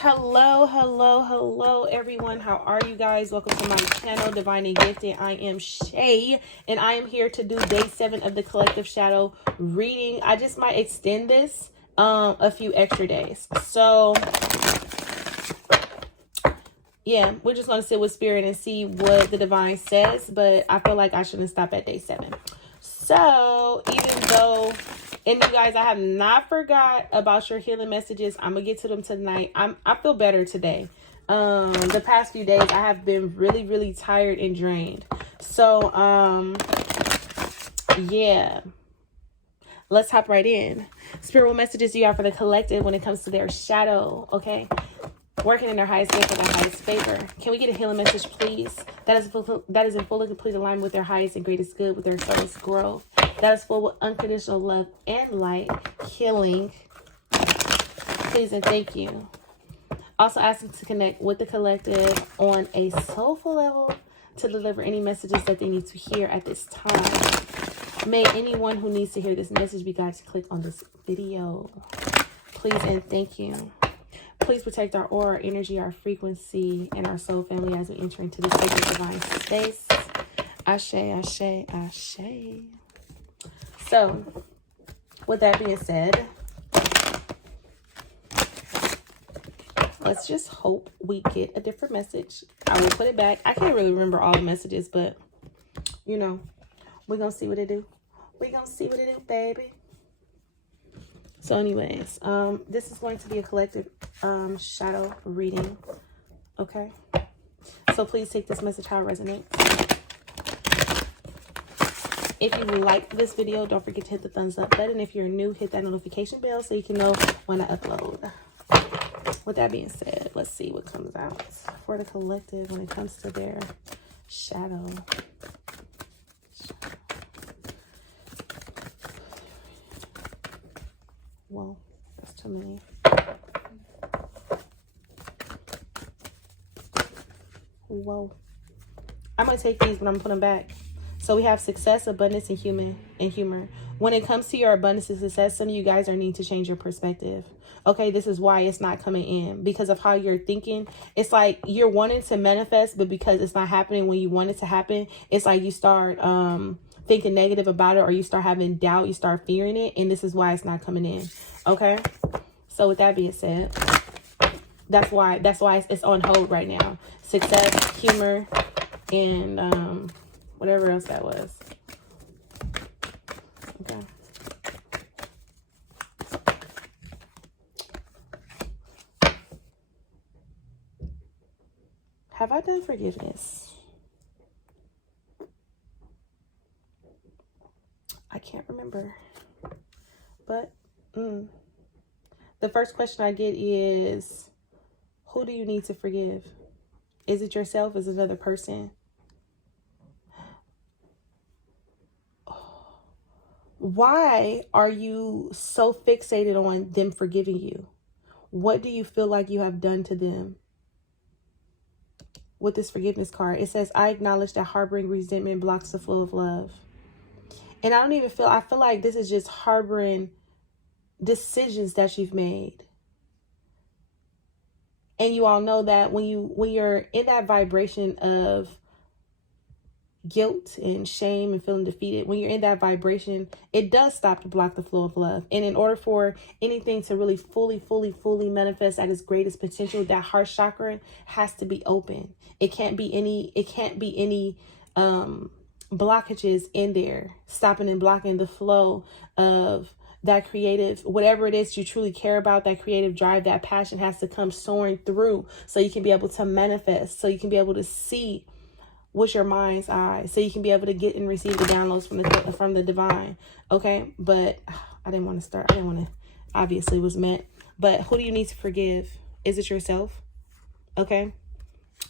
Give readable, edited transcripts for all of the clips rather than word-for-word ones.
Hello, everyone. How are you guys? Welcome to my channel, Divine and Gifted. I am Shay, and I am here to do day 7 of the Collective Shadow reading. I just might extend this a few extra days. So, yeah, we're just going to sit with Spirit and see what the Divine says, but I feel like I shouldn't stop at day 7. So, even though... And you guys, I have not forgot about your healing messages. I'm going to get to them tonight. I feel better today. The past few days, I have been really, really tired and drained. So, yeah. Let's hop right in. Spirit, what messages do you have for the collective when it comes to their shadow? Okay. Working in their highest gift and their highest favor. Can we get a healing message, please? That is in full and complete alignment with their highest and greatest good, with their soul's growth. That is full with unconditional love and light, healing. Please and thank you. Also asking to connect with the collective on a soulful level to deliver any messages that they need to hear at this time. May anyone who needs to hear this message be guided to click on this video. Please and thank you. Please protect our aura, our energy, our frequency, and our soul family as we enter into this sacred divine space. Ashe, ashe, ashe. So, with that being said, let's just hope we get a different message. I will put it back. I can't really remember all the messages, but, you know, we're going to see what it do. We're going to see what it do, baby. So anyways, this is going to be a collective shadow reading, okay? So please take this message how it resonates. If you like this video, don't forget to hit the thumbs up button. If you're new, hit that notification bell so you can know when I upload. With that being said, let's see what comes out for the collective when it comes to their shadow. Whoa, that's too many. Whoa. I'm going to take these, but I'm going to put them back. So we have success, abundance, and humor. When it comes to your abundance and success, some of you guys are needing to change your perspective. Okay, this is why it's not coming in. Because of how you're thinking. It's like you're wanting to manifest, but because it's not happening when you want it to happen, it's like you start thinking negative about it, or you start having doubt, you start fearing it, and this is why it's not coming in. Okay? So with that being said, that's why it's on hold right now. Success, humor, and whatever else that was. Okay. Have I done forgiveness? I can't remember. But the first question I get is, who do you need to forgive? Is it yourself? Is it another person? Why are you so fixated on them forgiving you? What do you feel like you have done to them? With this forgiveness card, it says, I acknowledge that harboring resentment blocks the flow of love. And I feel like this is just harboring decisions that you've made. And you all know that when you're in that vibration of guilt and shame and feeling defeated, when you're in that vibration, it does stop to block the flow of love. And in order for anything to really fully manifest at its greatest potential, that heart chakra has to be open. It can't be any blockages in there stopping and blocking the flow of that creative, whatever it is you truly care about. That creative drive, that passion has to come soaring through, so you can be able to manifest, so you can be able to see with your mind's eye, so you can be able to get and receive the downloads from the divine. Okay, but I didn't want to start. I didn't want to. Obviously, it was meant. But who do you need to forgive? Is it yourself? Okay.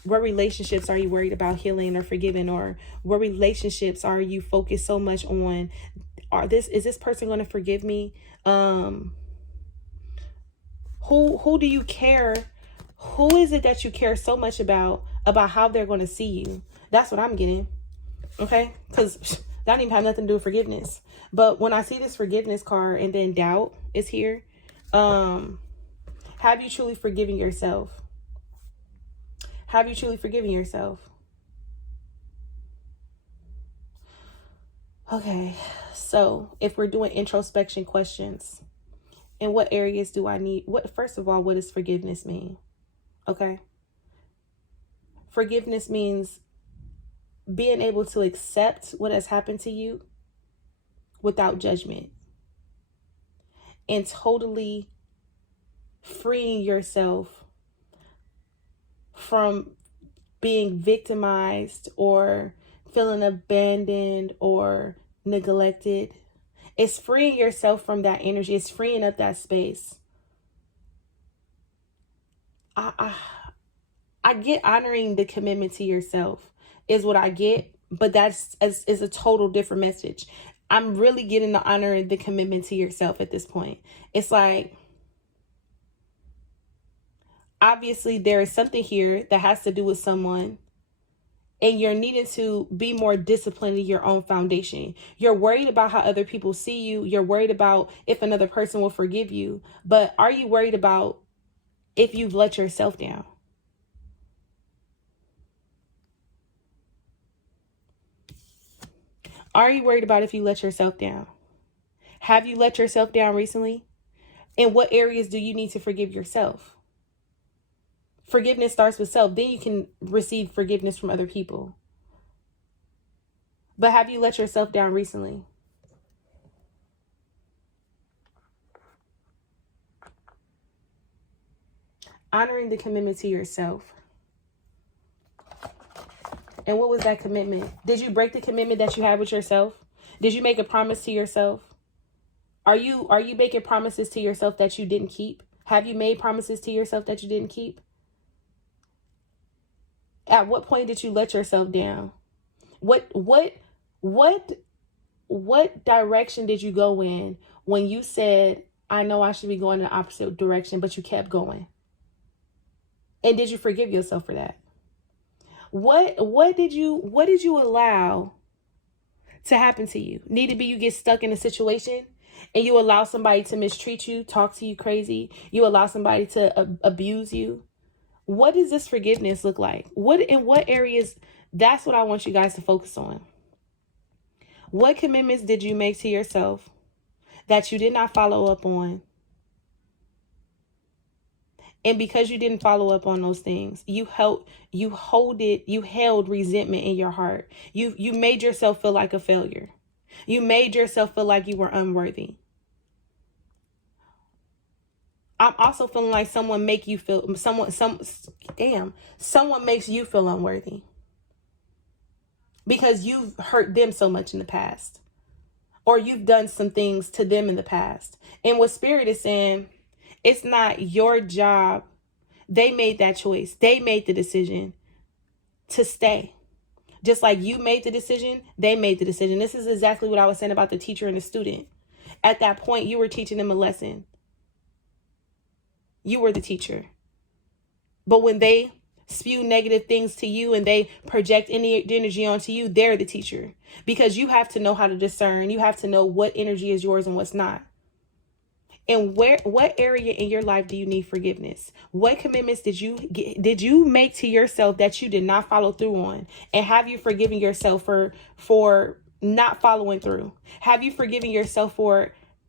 What relationships are you worried about healing or forgiving, or what relationships are you focused so much on? Is this person going to forgive me? Who do you care? Who is it that you care so much about how they're going to see you? That's what I'm getting. Okay? Because that don't even have nothing to do with forgiveness. But when I see this forgiveness card and then doubt is here, Have you truly forgiven yourself? Have you truly forgiven yourself? Okay, so if we're doing introspection questions, in what areas do I need, first of all, what does forgiveness mean? Okay. Forgiveness means being able to accept what has happened to you without judgment and totally freeing yourself from being victimized or feeling abandoned or neglected. It's freeing yourself from that energy. It's freeing up that space. I get honoring the commitment to yourself is what I get, but that's is a total different message. I'm really getting the honor the commitment to yourself at this point. It's like, obviously there is something here that has to do with someone, and you're needing to be more disciplined in your own foundation. You're worried about how other people see you. You're worried about if another person will forgive you. But are you worried about if you've let yourself down? Are you worried about if you let yourself down? Have you let yourself down recently? In what areas do you need to forgive yourself? Forgiveness starts with self. Then you can receive forgiveness from other people. But have you let yourself down recently? Honoring the commitment to yourself. And what was that commitment? Did you break the commitment that you had with yourself? Did you make a promise to yourself? Are you making promises to yourself that you didn't keep? Have you made promises to yourself that you didn't keep? At what point did you let yourself down? What direction did you go in when you said, I know I should be going in the opposite direction, but you kept going? And did you forgive yourself for that? What did you allow to happen to you? Need to be you get stuck in a situation and you allow somebody to mistreat you, talk to you crazy. You allow somebody to abuse you. What does this forgiveness look like? In what areas? That's what I want you guys to focus on. What commitments did you make to yourself that you did not follow up on? And because you didn't follow up on those things, you held resentment in your heart. You made yourself feel like a failure. You made yourself feel like you were unworthy. I'm also feeling like someone makes you feel unworthy because you've hurt them so much in the past, or you've done some things to them in the past. And what Spirit is saying, it's not your job. They made that choice. They made the decision to stay. Just like you made the decision, they made the decision. This is exactly what I was saying about the teacher and the student. At that point, you were teaching them a lesson. You were the teacher. But when they spew negative things to you and they project any energy onto you, they're the teacher. Because you have to know how to discern. You have to know what energy is yours and what's not. And what area in your life do you need forgiveness? What commitments did you make to yourself that you did not follow through on? And have you forgiven yourself for not following through? Have you forgiven yourself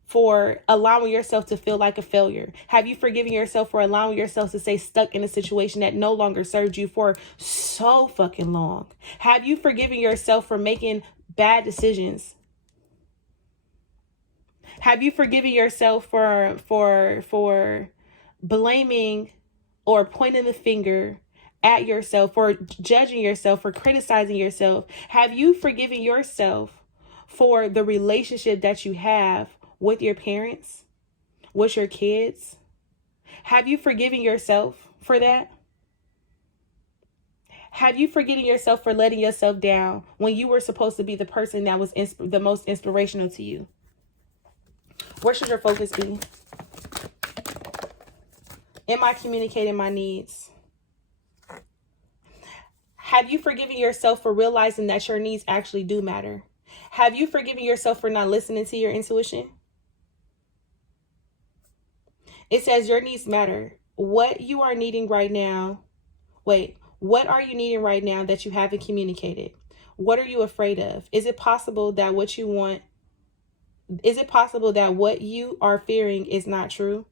for allowing yourself to feel like a failure? Have you forgiven yourself for allowing yourself to stay stuck in a situation that no longer served you for so fucking long? Have you forgiven yourself for making bad decisions? Have you forgiven yourself for blaming or pointing the finger at yourself, for judging yourself, for criticizing yourself? Have you forgiven yourself for the relationship that you have with your parents, with your kids? Have you forgiven yourself for that? Have you forgiven yourself for letting yourself down when you were supposed to be the person that was the most inspirational to you? Where should your focus be? Am I communicating my needs? Have you forgiven yourself for realizing that your needs actually do matter? Have you forgiven yourself for not listening to your intuition? It says your needs matter. what you are needing right now. Wait, what are you needing right now that you haven't communicated? What are you afraid of? Is it possible that what you want, is it possible that what you are fearing is not true?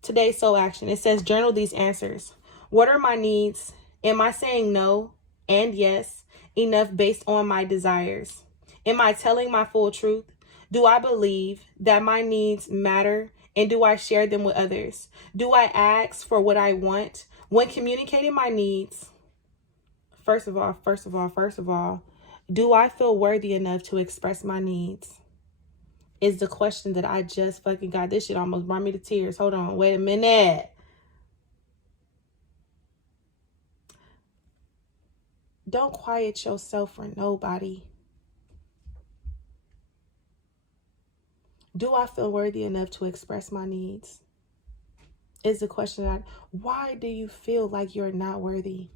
Today's soul action. It says, journal these answers. What are my needs? Am I saying no and yes enough based on my desires? Am I telling my full truth? Do I believe that my needs matter? And do I share them with others? Do I ask for what I want? When communicating my needs, first of all, do I feel worthy enough to express my needs? Is the question that I just fucking got. This shit almost brought me to tears. Hold on, wait a minute. Don't quiet yourself for nobody. Do I feel worthy enough to express my needs? Is the question that, why do you feel like you're not worthy?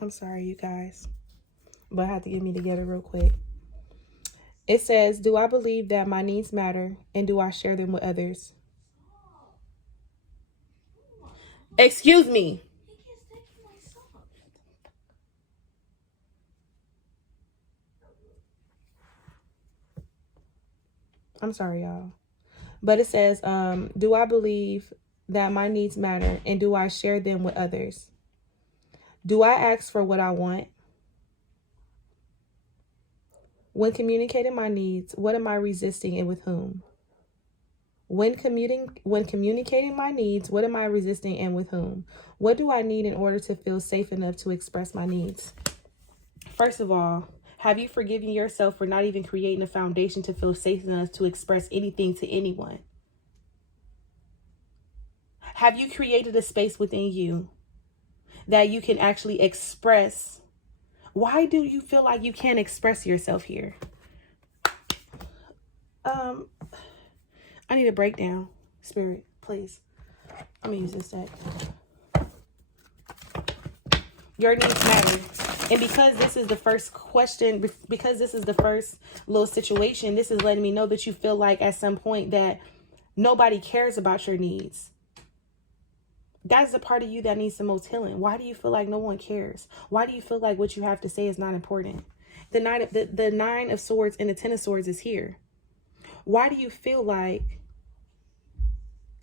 I'm sorry, you guys, but I have to get me together real quick. It says, do I believe that my needs matter and do I share them with others? Excuse me. I'm sorry, y'all. But it says, do I believe that my needs matter and do I share them with others? Do I ask for what I want? When communicating my needs, what am I resisting and with whom? When communicating my needs, what am I resisting and with whom? What do I need in order to feel safe enough to express my needs? First of all, have you forgiven yourself for not even creating a foundation to feel safe enough to express anything to anyone? Have you created a space within you that you can actually express? Why do you feel like you can't express yourself here? I need a breakdown, Spirit, please. I'm gonna use this deck. Your needs matter. And because this is the first question, because this is the first little situation, this is letting me know that you feel like at some point that nobody cares about your needs. That's the part of you that needs the most healing. Why do you feel like no one cares? Why do you feel like what you have to say is not important? The Nine of Swords and the Ten of Swords is here. Why do you feel like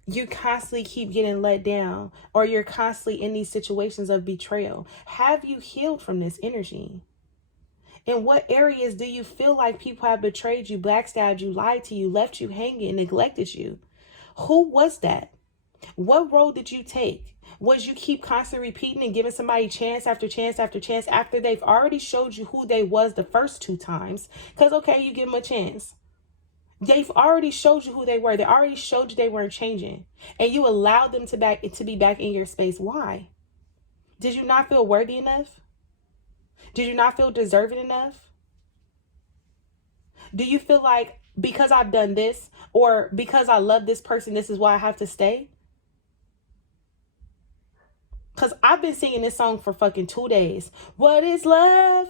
you constantly keep getting let down or you're constantly in these situations of betrayal? Have you healed from this energy? In what areas do you feel like people have betrayed you, backstabbed you, lied to you, left you hanging, neglected you? Who was that? What role did you take? Was you keep constantly repeating and giving somebody chance after chance after chance after they've already showed you who they was the first 2 times? Because, okay, you give them a chance. They've already showed you who they were. They already showed you they weren't changing. And you allowed them to be back in your space. Why? Did you not feel worthy enough? Did you not feel deserving enough? Do you feel like because I've done this or because I love this person, this is why I have to stay? Because I've been singing this song for fucking 2 days. What is love?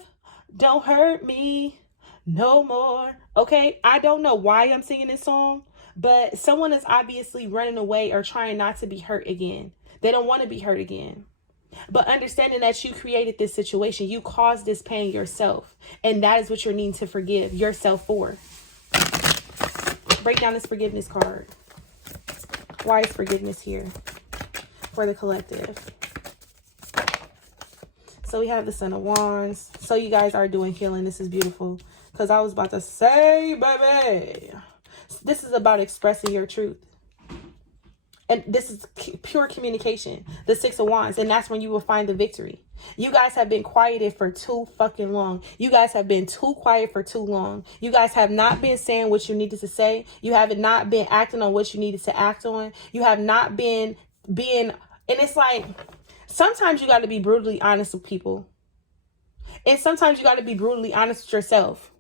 Don't hurt me no more. Okay, I don't know why I'm singing this song, but someone is obviously running away or trying not to be hurt again. They don't want to be hurt again. But understanding that you created this situation, you caused this pain yourself. And that is what you're needing to forgive yourself for. Break down this forgiveness card. Why is forgiveness here for the collective? So we have the Son of Wands. So you guys are doing healing. This is beautiful. Because I was about to say, baby, this is about expressing your truth. And this is pure communication. The Six of Wands. And that's when you will find the victory. You guys have been quieted for too fucking long. You guys have been too quiet for too long. You guys have not been saying what you needed to say. You have not been acting on what you needed to act on. You have not been being... And it's like, sometimes you got to be brutally honest with people. And sometimes you got to be brutally honest with yourself.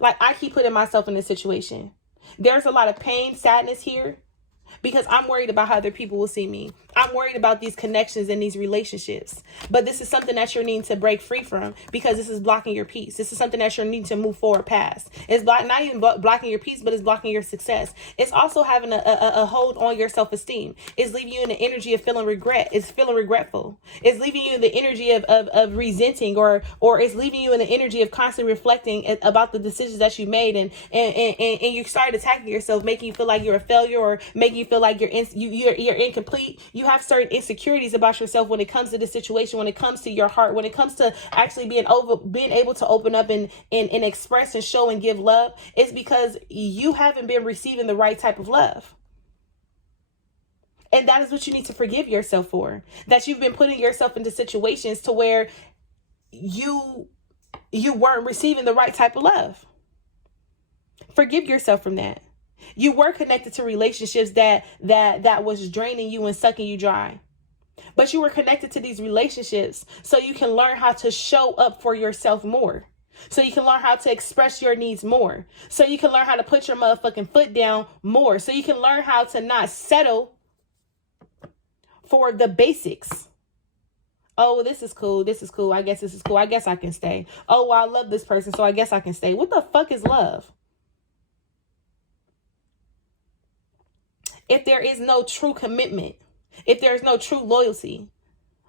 Like, I keep putting myself in this situation. There's a lot of pain, sadness here, because I'm worried about how other people will see me. I'm worried about these connections and these relationships. But this is something that you're needing to break free from, because this is blocking your peace. This is something that you're needing to move forward past. It's not even blocking your peace, but it's blocking your success. It's also having a hold on your self-esteem. It's leaving you in the energy of feeling regret. It's feeling regretful. It's leaving you in the energy of resenting, or it's leaving you in the energy of constantly reflecting about the decisions that you made, and you start attacking yourself, making you feel like you're a failure, or making you feel like you're incomplete. You have certain insecurities about yourself when it comes to this situation, when it comes to your heart, when it comes to actually being able to open up and express and show and give love. It's because you haven't been receiving the right type of love. And that is what you need to forgive yourself for. That you've been putting yourself into situations to where you weren't receiving the right type of love. Forgive yourself from that. You were connected to relationships that was draining you and sucking you dry. But you were connected to these relationships so you can learn how to show up for yourself more. So you can learn how to express your needs more. So you can learn how to put your motherfucking foot down more. So you can learn how to not settle for the basics. Oh, this is cool. This is cool. I guess this is cool. I guess I can stay. Oh, well, I love this person, so I guess I can stay. What the fuck is love? If there is no true commitment, if there is no true loyalty,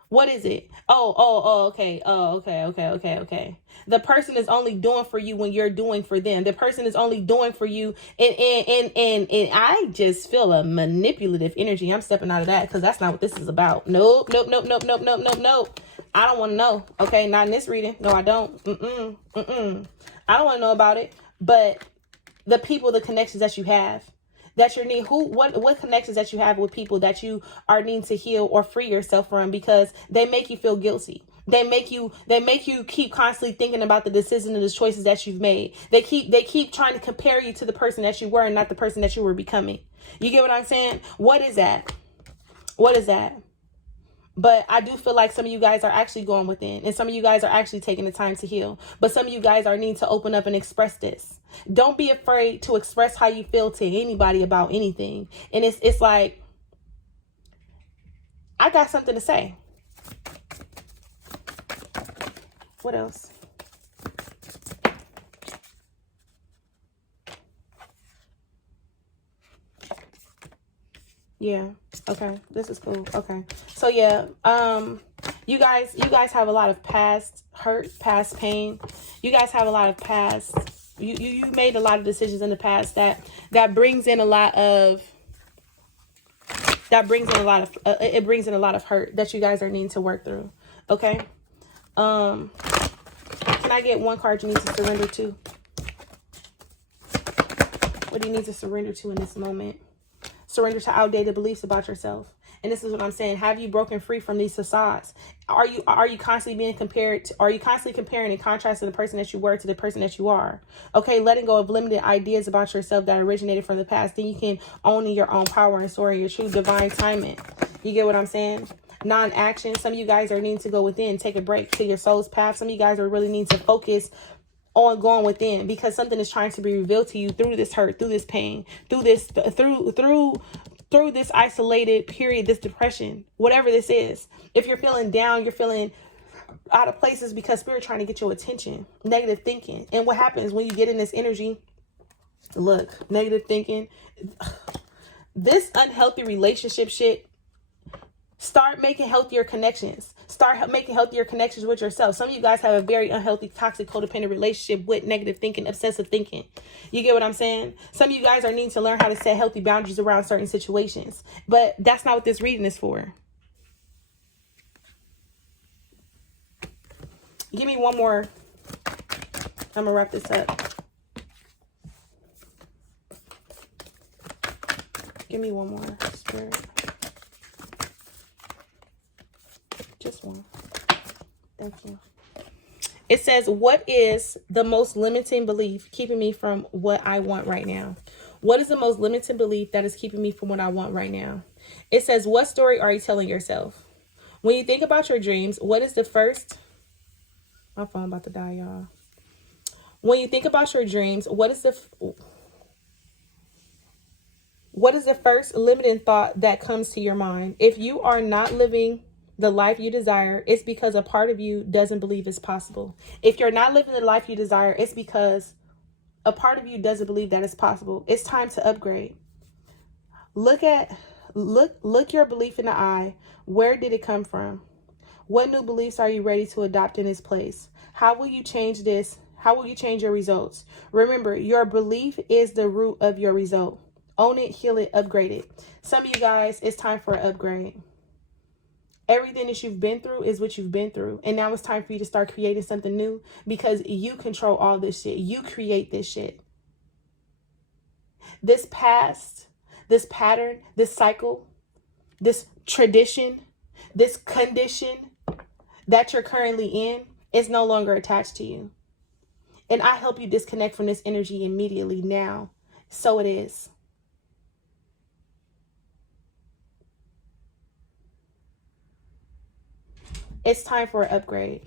what is it? Okay. Okay. The person is only doing for you when you're doing for them. The person is only doing for you. And I just feel a manipulative energy. I'm stepping out of that, because that's not what this is about. Nope. I don't want to know. Okay. Not in this reading. No, I don't. I don't want to know about it. But the people, the connections that you have, that you need, what connections that you have with people that you are needing to heal or free yourself from, because they make you feel guilty. They make you keep constantly thinking about the decisions and the choices that you've made. They keep trying to compare you to the person that you were and not the person that you were becoming. You get what I'm saying? What is that? What is that? But I do feel like some of you guys are actually going within, and some of you guys are actually taking the time to heal. But some of you guys are needing to open up and express this. Don't be afraid to express how you feel to anybody about anything. And it's like, I got something to say. What else? Yeah. Okay. This is cool. Okay. So yeah, you guys have a lot of past hurt, past pain. You guys have a lot of past, you made a lot of decisions in the past that brings in a lot of it brings in a lot of hurt that you guys are needing to work through. Okay. Can I get one card you need to surrender to? What do you need to surrender to in this moment? Surrender to outdated beliefs about yourself. And this is what I'm saying. Have you broken free from these facades? Are you constantly being compared to, are you constantly comparing and contrasting the person that you were to the person that you are? Okay, letting go of limited ideas about yourself that originated from the past. Then you can own your own power and soar in your true divine timing. You get what I'm saying? Non-action. Some of you guys are needing to go within, take a break to your soul's path. Some of you guys are really needing to focus on going within, because something is trying to be revealed to you through this hurt, through this pain, through this isolated period, this depression, whatever this is. If you're feeling down, you're feeling out of places, because spirit trying to get your attention. Negative thinking. And what happens when you get in this energy? Look, negative thinking, this unhealthy relationship shit. Start making healthier connections. Start making healthier connections with yourself. Some of you guys have a very unhealthy, toxic, codependent relationship with negative thinking, obsessive thinking. You get what I'm saying? Some of you guys are needing to learn how to set healthy boundaries around certain situations. But that's not what this reading is for. Give me one more. I'm going to wrap this up. Give me one more, Spirit. Just one. Thank you. It says, what is the most limiting belief keeping me from what I want right now? What is the most limiting belief that is keeping me from what I want right now? It says, what story are you telling yourself? When you think about your dreams, what is the first... My phone about to die, y'all. When you think about your dreams, what is the first limiting thought that comes to your mind? If you are not living the life you desire, it's because a part of you doesn't believe it's possible. If you're not living the life you desire, it's because a part of you doesn't believe that it's possible. It's time to upgrade. Look your belief in the eye. Where did it come from? What new beliefs are you ready to adopt in its place? How will you change this? How will you change your results? Remember, your belief is the root of your result. Own it, heal it, upgrade it. Some of you guys, it's time for an upgrade. Everything that you've been through is what you've been through. And now it's time for you to start creating something new, because you control all this shit. You create this shit. This past, this pattern, this cycle, this tradition, this condition that you're currently in is no longer attached to you. And I help you disconnect from this energy immediately now. So it is. It's time for an upgrade.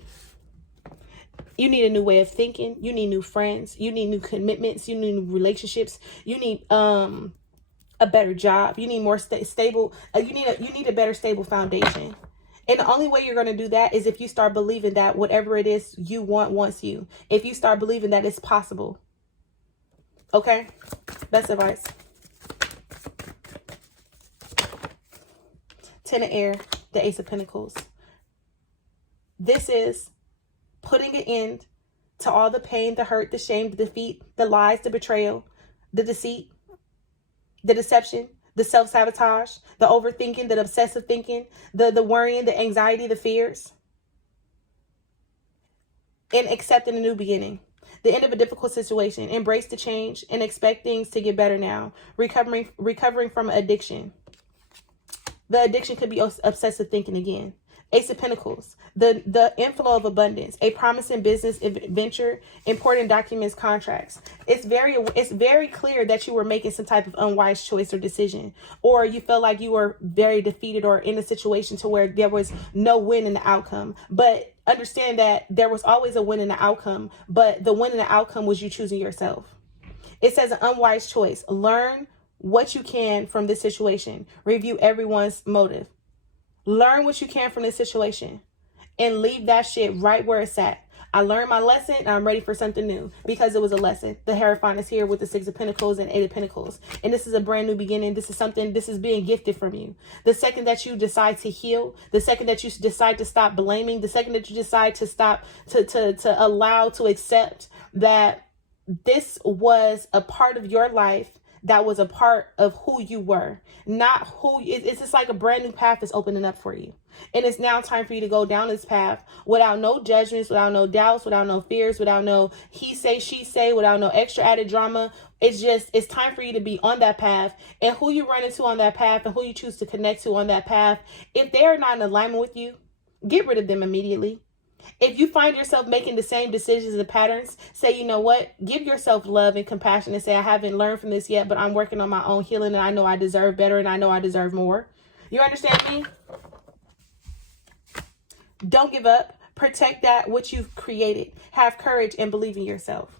You need a new way of thinking. You need new friends. You need new commitments. You need new relationships. You need a better job. You need more stable. You need a better stable foundation. And the only way you're going to do that is if you start believing that whatever it is you want wants you. If you start believing that it's possible. Okay? Best advice. Ten of Air, the Ace of Pentacles. This is putting an end to all the pain, the hurt, the shame, the defeat, the lies, the betrayal, the deceit, the deception, the self-sabotage, the overthinking, the obsessive thinking, the worrying, the anxiety, the fears, and accepting a new beginning. The end of a difficult situation. Embrace the change and expect things to get better now. Recovering from addiction. The addiction could be obsessive thinking again. Ace of Pentacles, the inflow of abundance, a promising business venture, important documents, contracts. It's very clear that you were making some type of unwise choice or decision, or you felt like you were very defeated or in a situation to where there was no win in the outcome. But understand that there was always a win in the outcome, but the win in the outcome was you choosing yourself. It says an unwise choice. Learn what you can from this situation. Review everyone's motive. Learn what you can from this situation and leave that shit right where it's at. I learned my lesson and I'm ready for something new because it was a lesson. The Hierophant is here with the Six of Pentacles and Eight of Pentacles. And this is a brand new beginning. This is being gifted from you. The second that you decide to heal, the second that you decide to stop blaming, the second that you decide to stop, to allow, to accept that this was a part of your life that was a part of who you were, not who. It's just like a brand new path is opening up for you. And it's now time for you to go down this path without no judgments, without no doubts, without no fears, without no he say, she say, without no extra added drama. It's time for you to be on that path, and who you run into on that path and who you choose to connect to on that path. If they're not in alignment with you, get rid of them immediately. If you find yourself making the same decisions and patterns, say, you know what, give yourself love and compassion and say, I haven't learned from this yet, but I'm working on my own healing and I know I deserve better and I know I deserve more. You understand me? Don't give up. Protect that which you've created. Have courage and believe in yourself.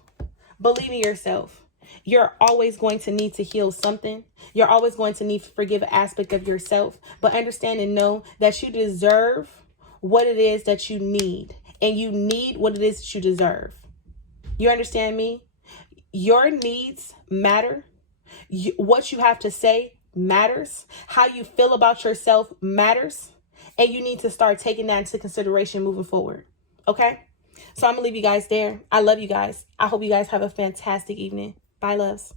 Believe in yourself. You're always going to need to heal something. You're always going to need to forgive an aspect of yourself, but understand and know that you deserve what it is that you need, and you need what it is that you deserve. You understand me? Your needs matter. What you have to say matters. How you feel about yourself matters. And you need to start taking that into consideration moving forward. Okay? So I'm going to leave you guys there. I love you guys. I hope you guys have a fantastic evening. Bye, loves.